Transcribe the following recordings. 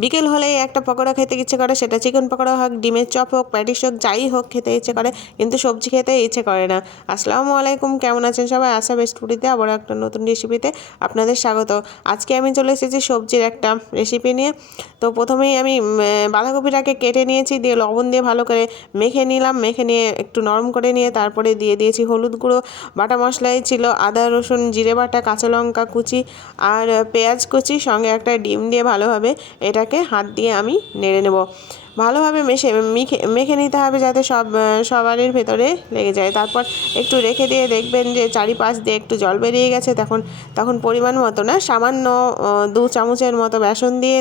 বিকেল হলেই একটা পকোড়া খেতে ইচ্ছে করে, সেটা চিকেন পকোড়া হোক, ডিমের চপ হোক, প্যাটিস হোক, যাই হোক খেতে ইচ্ছে করে, কিন্তু সবজি খেতে ইচ্ছে করে না। আসসালামু আলাইকুম, কেমন আছেন সবাই? আশা বেস্ট ফুডিতে আবার একটা নতুন রেসিপিতে আপনাদের স্বাগত। আজকে আমি চলে এসেছি সবজির একটা রেসিপি নিয়ে। তো প্রথমেই আমি বাঁধাকপিটাকে কেটে নিয়েছি, দিয়ে লবণ দিয়ে ভালো করে মেখে নিলাম। মেখে নিয়ে একটু নরম করে নিয়ে তারপরে দিয়ে দিয়েছি হলুদ গুঁড়ো, বাটা মশলাই ছিল আদা রসুন জিরে বাটা, কাঁচা লঙ্কা কুচি আর পেঁয়াজ কুচি, সঙ্গে একটা ডিম দিয়ে ভালোভাবে এটাকে হাত দিয়ে আমি নেড়ে নেব। ভালোভাবে মেখে নিতে হবে যাতে সবারই ভেতরে লেগে যায়। তারপর একটু রেখে দিয়ে দেখবেন যে চারিপাশ দিয়ে একটু জল বেরিয়ে গেছে। তখন পরিমাণ মতো না, সামান্য 2 চামচের মতো বেসন দিয়ে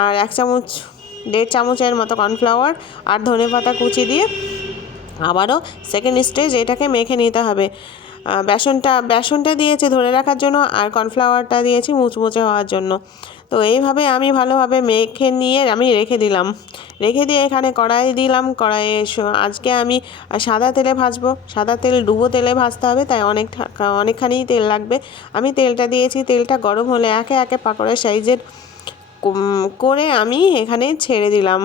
আর 1.5 চামচের মতো কর্নফ্লাওয়ার আর ধনেপাতা কুচি দিয়ে আবারও সেকেন্ড স্টেজ এটাকে মেখে নিতে হবে। বেসনটা দিয়েছি ধরে রাখার জন্য, আর কর্নফ্লাওয়ারটা দিয়েছি মুচমুচে হওয়ার জন্য। তো এইভাবে আমি ভালোভাবে মেখে নিয়ে আমি রেখে দিয়ে এখানে কড়াই দিলাম। আজকে আমি সাদা তেলে ভাজবো। সাদা তেল ডুবো তেলে ভাজতে হবে, তাই অনেকখানি তেল লাগবে। আমি তেলটা দিয়েছি, তেলটা গরম হলে একে একে পাকোড়া সাইজের করে আমি এখানে ছেড়ে দিলাম।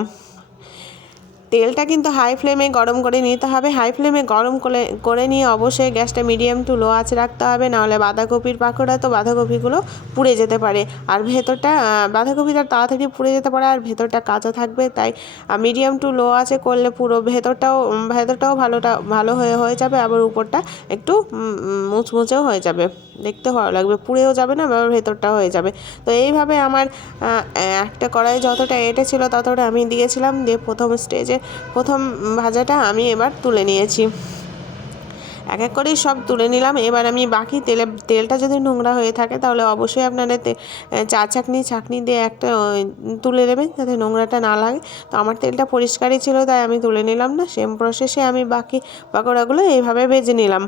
তেলটা কিন্তু হাই ফ্লেমে গরম করে নিতে হবে। হাই ফ্লেমে গরম করে নিয়ে অবশ্যই গ্যাসটা মিডিয়াম টু লো আঁচে রাখতে হবে, নাহলে বাঁধাকপির পাকোড়া তো বাঁধাকপিগুলো পুড়ে যেতে পারে। আর বাঁধাকপিটা তাড়াতাড়ি পুড়ে যেতে পারে, আর ভেতরটা কাঁচা থাকবে। তাই মিডিয়াম টু লো আঁচে করলে পুরো ভেতরটাও ভালো হয়ে যাবে, আবার উপরটা একটু মুচমুচেও হয়ে যাবে, দেখতে ভালো লাগবে, পুড়েও যাবে না, আবার ভেতরটাও হয়ে যাবে। তো এইভাবে আমার একটা কড়াই যতটা এটা ছিল ততটা আমি দিয়েছিলাম। দিয়ে প্রথম ভাজাটা আমি এবার তুলে নিয়েছি। এক এক করেই সব তুলে নিলাম। এবার আমি বাকি তেলটা যদি নোংরা হয়ে থাকে তাহলে অবশ্যই আপনারা ছাঁকনি দিয়ে একটা তুলে নেবেন, যাতে নোংরাটা না লাগে। তো আমার তেলটা পরিষ্কারই ছিল, তাই আমি তুলে নিলাম না। সেম প্রসেসে আমি বাকি পকোড়াগুলো এইভাবে ভেজে নিলাম।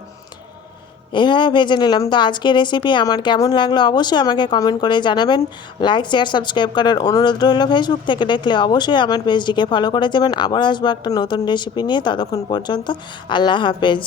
তো আজকের রেসিপি আমার কেমন লাগলো অবশ্যই আমাকে কমেন্ট করে জানাবেন। লাইক শেয়ার সাবস্ক্রাইব করার অনুরোধ রইল। ফেসবুক থেকে দেখলে অবশ্যই আমার পেজটিকে ফলো করে যাবেন। আবার আসবো একটা নতুন রেসিপি নিয়ে, ততক্ষণ পর্যন্ত আল্লাহ হাফেজ।